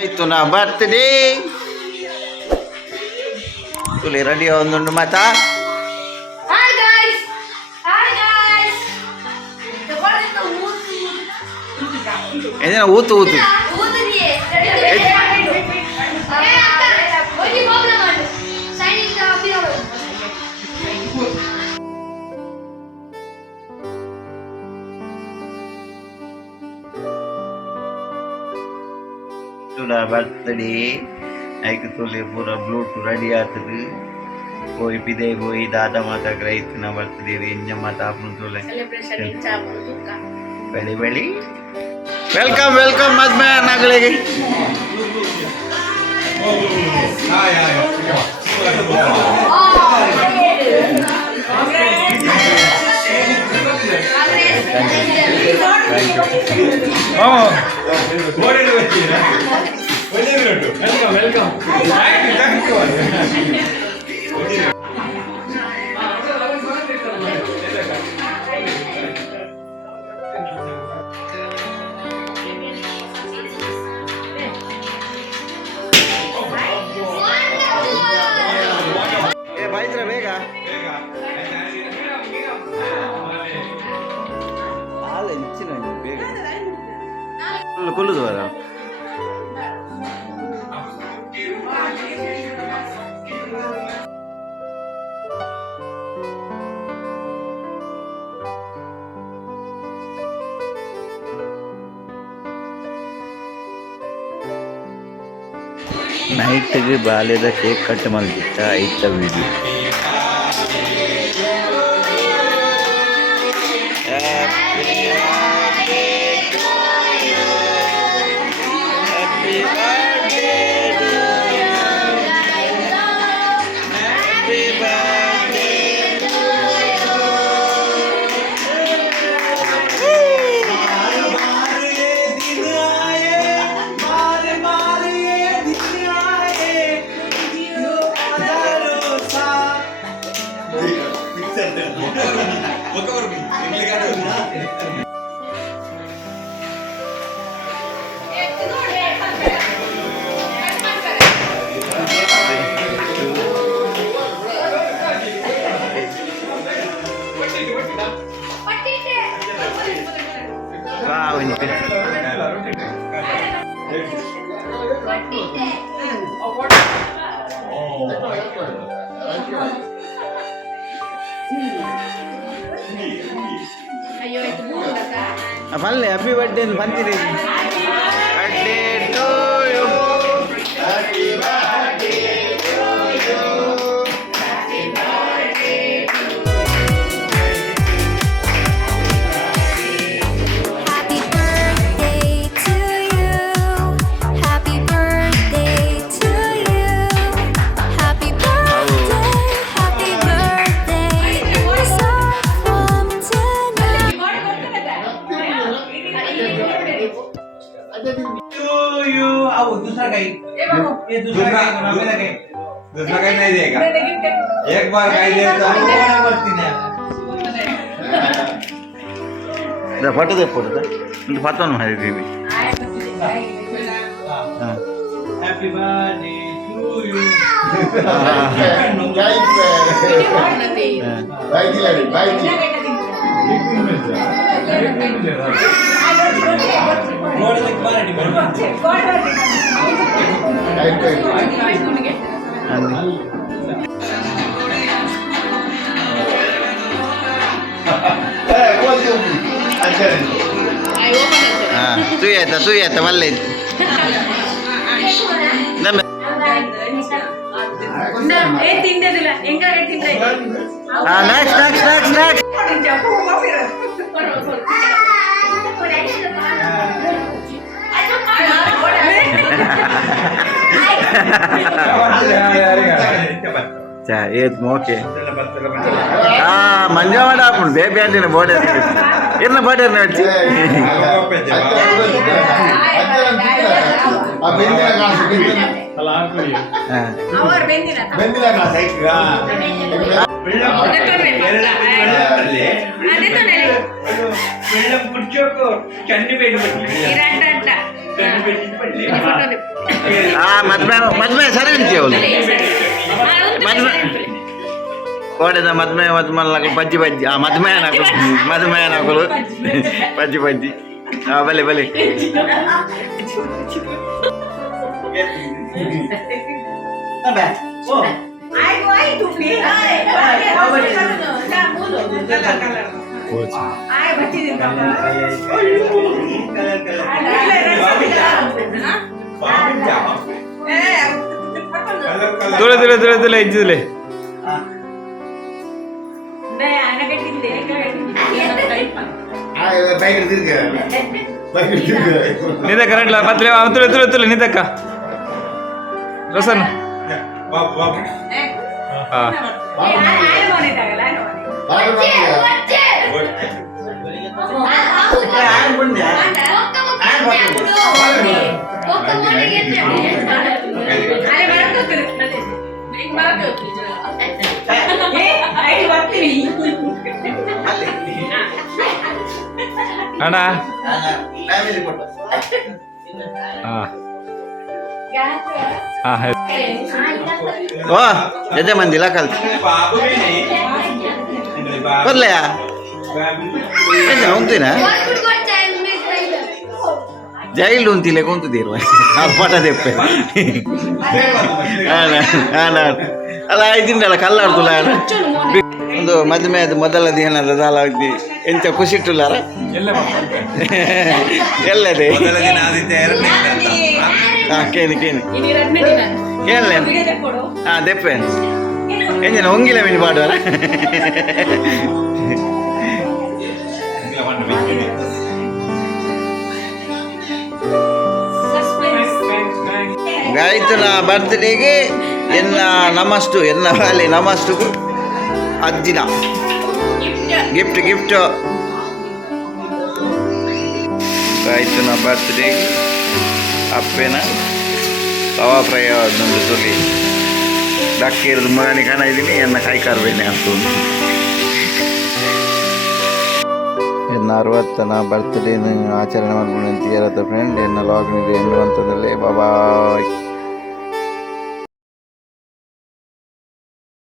ಆಯ್ತು ನಾ ಬರ್ತೀನಿ ತುಳಿ ರೆಡಿ ಒಂದುಂಡು ಮಾತಾ ಏನೇನ ಊತು ಊತು बर्थडे आइक तोले पूरा ब्लूटूथ रेडी आतद कोई पिदे कोई दादा माता ग्रहित ना बर्थडे इंज माता आपन तोले सेलिब्रेशन इंचा दुका बेली बेली वेलकम वेलकम मजमे नागलेगे हाय हाय कुल्लू द्वारा ನೈಟ್ ಬಾಲ್ಯದ ಕೇಕ್ ಕಟ್ ಮಲ್ಗಿತ್ತ ಐತ ವಿಡಿಯೋ ಬಲ್ಲೆ ಹ್ಯಾಪಿ ಬರ್ಡೇ ಬಂದಿರಿ birthday to you happy birthday to you happy birthday दूसरा कहीं नहीं देगा एक बार कहीं देता फोटो दे फोटो दे फोटो ना है दीदी हैप्पी बर्थडे टू यू तू येता वल्ले नेक्स्ट ಓಕೆ ಮಂಜಾ ಮಾಡ ಹಾಕೊಂಡು ಬೇಬಿ ಅಂಟಿನ ಬೋರ್ಡ್ ಇರ್ನ ಬೋರ್ಡ್ ಹಚ್ಚಿ కూర్చోకు చండి పెట్టి ಮದ್ವೆ ಸರಿ ಉಂಟು ಅವಳು ಮದ್ವೆ ಕೋಡೆದ ಮದ್ವೆ ಮದ್ಮಲ್ಲಾಗ ಬಜ್ಜಿ ಬಜ್ಜಿ ಮದ್ಮೆ ಹಾಕಲು ಬಜ್ಜಿ ಬಜ್ಜಿ ಬಲೆ ಬಲೆ ತುಳೆ ಇದ್ದಿದ್ಲೆ ನಿಂದ ಕರೆಂಟ್ ತುಳೆ ನಿಂದಕ್ಕ ರಸನ್ ಅಣ್ಣ ಓ ಜಜೆ ಮಂದಿಲ್ಲ ಕಲ್ತು ಬರ್ಲಯಾ ಉಂತಿನ ಜೈಲ್ ಉಂತಿಲ್ಲ ಕುಂತಿದ್ದೀರುವ ಪಟ ತೆಪ್ಪೆ ಅಲ್ಲ ಐದಿಂಡಲ್ಲ ಕಲ್ಲಾಡ್ತುಲ್ಲ ಒಂದು ಮದುವೆ ಮೊದಲ ದಿನದ ದಾಲಾಗಿ ಎಂತ ಖುಷಿಟ್ಟುಲ್ಲಾರ ಎಲ್ಲದೆ ಕೇಳಿ ಕೇಳಲೆ ದೆಪ್ಪೆ ಎಂಜಿನ ಹೊಂಗಿಲ ಮೀನು ಪಾಡುವರ ಗಾಯ್ತು ನಾ ಬರ್ತ್ಡೇಗೆ ಎನ್ನ ನಮಸ್ತು ಎನ್ನ ವಾಲೆ ನಮಸ್ತು ಅಜ್ಜಿನ ಗಿಫ್ಟ್ ಗಾಯ್ತು ನಾ ಬರ್ತ್ಡೇಗೆ ಅಪ್ಪೇನ ತವಾ ಫ್ರೈ ಆದೊಂದು ತೊಲಿ ಡಕ್ಕಿರೋದು ಮುರಾಣಿ ಕಾಣ ಇದ್ದೀನಿ ಎನ್ನ ಕಾಯಿ ಕಾರ್ಬೇನೆ ಅಂತ ಎನ್ನ 60ನ ಬರ್ತ್ಡೇ ಆಚರಣೆ ಮಾಡ್ಕೊಂಡು ಅಂತ ಫ್ರೆಂಡ್ ಎನ್ನ ಲಾಗ್ ಇದೆ ಎನ್ನುವಂಥದ್ದಲ್ಲಿ ಬಾಬಾಯ್.